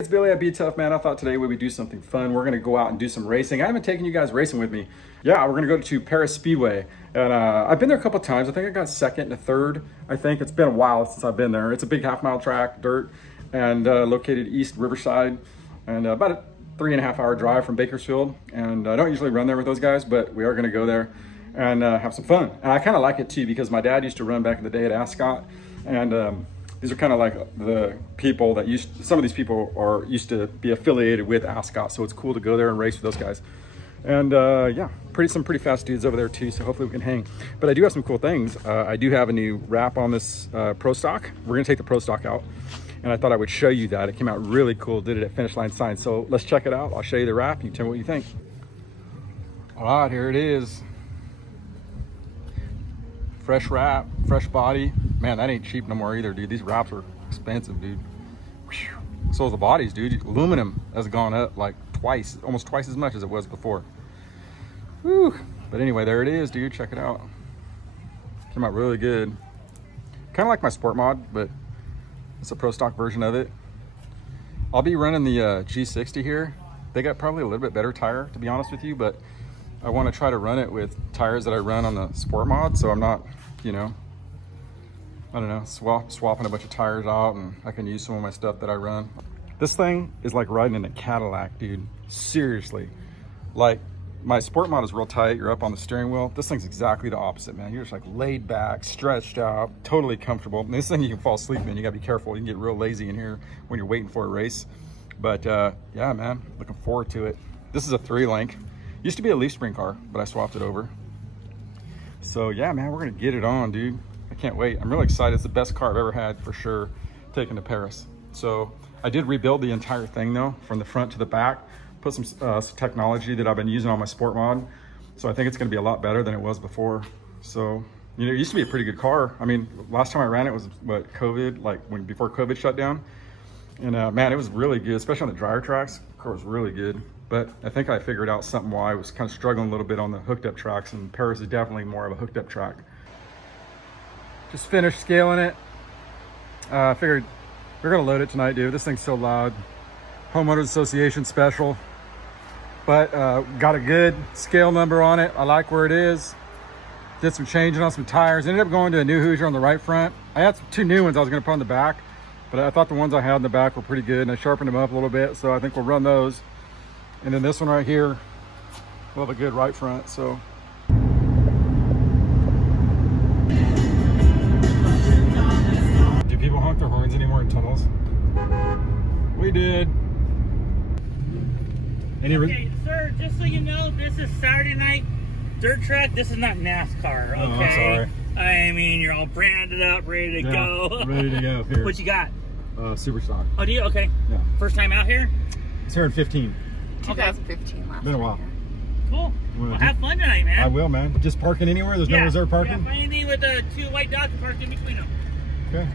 It's Billy at BTUFF, man. I thought today we would do something fun. We're gonna go out and do some racing. I haven't taken you guys racing with me. Yeah, we're gonna go to Perris Speedway. And I've been there a couple times. I think I got second and third. I think it's been a while since I've been there. It's a big half-mile track, dirt, and located East Riverside, and about a 3.5 hour drive from Bakersfield. And I don't usually run there with those guys, but we are gonna go there and have some fun. And I kind of like it too because my dad used to run back in the day at Ascot, and these are kind of like the people that some of these people used to be affiliated with Ascot, so it's cool to go there and race with those guys. And yeah, some pretty fast dudes over there too, so hopefully we can hang. But I do have some cool things. I do have a new wrap on this Pro Stock. We're gonna take the Pro Stock out, and I thought I would show you that. It came out really cool, did it at Finish Line Signs. So let's check it out. I'll show you the wrap, and you tell me what you think. All right, here it is. Fresh wrap, fresh body. Man, that ain't cheap no more either, dude. These wraps are expensive, dude. Whew. So is the bodies, dude. Aluminum has gone up like twice, almost twice as much as it was before. Whew. But anyway, there it is, dude. Check it out. Came out really good. Kind of like my Sport Mod, but it's a Pro Stock version of it. I'll be running the G60 here. They got probably a little bit better tire, to be honest with you, but I want to try to run it with tires that I run on the Sport Mod, so I'm not, you know, I don't know, swapping a bunch of tires out, and I can use some of my stuff that I run. This thing is like riding in a Cadillac, dude. Seriously. Like, my Sport Mod is real tight. You're up on the steering wheel. This thing's exactly the opposite, man. You're just like laid back, stretched out, totally comfortable. And this thing you can fall asleep in. You gotta be careful. You can get real lazy in here when you're waiting for a race. But yeah, man, looking forward to it. This is a 3-link. Used to be a leaf spring car, but I swapped it over. So yeah, man, we're gonna get it on, dude. I can't wait. I'm really excited. It's the best car I've ever had for sure, taken to Paris. So I did rebuild the entire thing though, from the front to the back, put some technology that I've been using on my Sport Mod. So I think it's gonna be a lot better than it was before. So, you know, it used to be a pretty good car. I mean, last time I ran it was what, COVID, like before COVID shut down. And man, it was really good, especially on the drier tracks. The car was really good. But I think I figured out something why I was kind of struggling a little bit on the hooked up tracks, and Paris is definitely more of a hooked up track. Just finished scaling it. I figured we're gonna load it tonight, dude. This thing's so loud. Homeowners Association special. But got a good scale number on it. I like where it is. Did some changing on some tires. Ended up going to a new Hoosier on the right front. I had two new ones I was gonna put on the back, but I thought the ones I had in the back were pretty good, and I sharpened them up a little bit, so I think we'll run those. And then this one right here, we'll have a good right front, so. Do people honk their horns anymore in tunnels? We did. Okay, sir, just so you know, this is Saturday night dirt track. This is not NASCAR, okay? Oh, I'm sorry. I mean, you're all branded up, ready to go. Ready to go here. What you got? Super stock. Oh, do you? Okay. Yeah. First time out here? It's here in 15. 2015 last Been a while. Cool. Well, have fun tonight, man. I will, man. Just parking anywhere? There's no reserve parking? Yeah, find anything with 2 white dots and park in between them. Okay.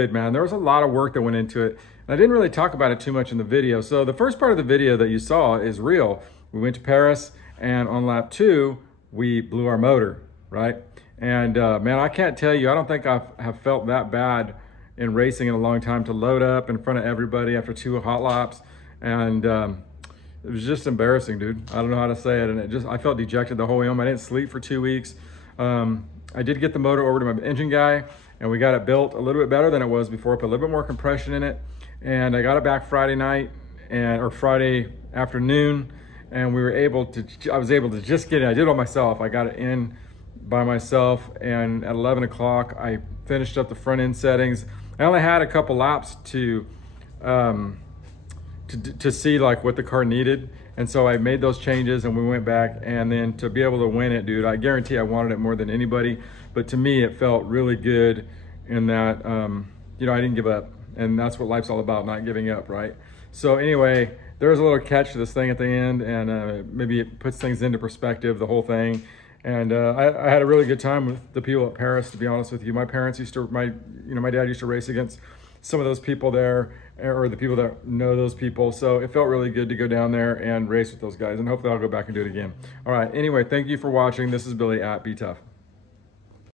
good, man. There was a lot of work that went into it. And I didn't really talk about it too much in the video. So the first part of the video that you saw is real. We went to Perris, and on lap 2, we blew our motor, right? And man, I can't tell you, I don't think I have felt that bad in racing in a long time, to load up in front of everybody after 2 hot laps. And it was just embarrassing, dude. I don't know how to say it. And I felt dejected the whole way home. I didn't sleep for 2 weeks. I did get the motor over to my engine guy, and we got it built a little bit better than it was before, put a little bit more compression in it. And I got it back Friday night or Friday afternoon, and I was able to just get it. I did it all myself. I got it in by myself, and at 11 o'clock, I finished up the front end settings. I only had a couple laps to see like what the car needed. And so I made those changes, and we went back, and then to be able to win it, dude, I guarantee I wanted it more than anybody. But to me, it felt really good in that, you know, I didn't give up. And that's what life's all about, not giving up, right? So anyway, there's a little catch to this thing at the end, and maybe it puts things into perspective, the whole thing. And I had a really good time with the people at Perris, to be honest with you. My parents my dad used to race against some of those people there, or the people that know those people. So it felt really good to go down there and race with those guys, and hopefully I'll go back and do it again. All right, anyway, thank you for watching. This is Billy at BTUFF.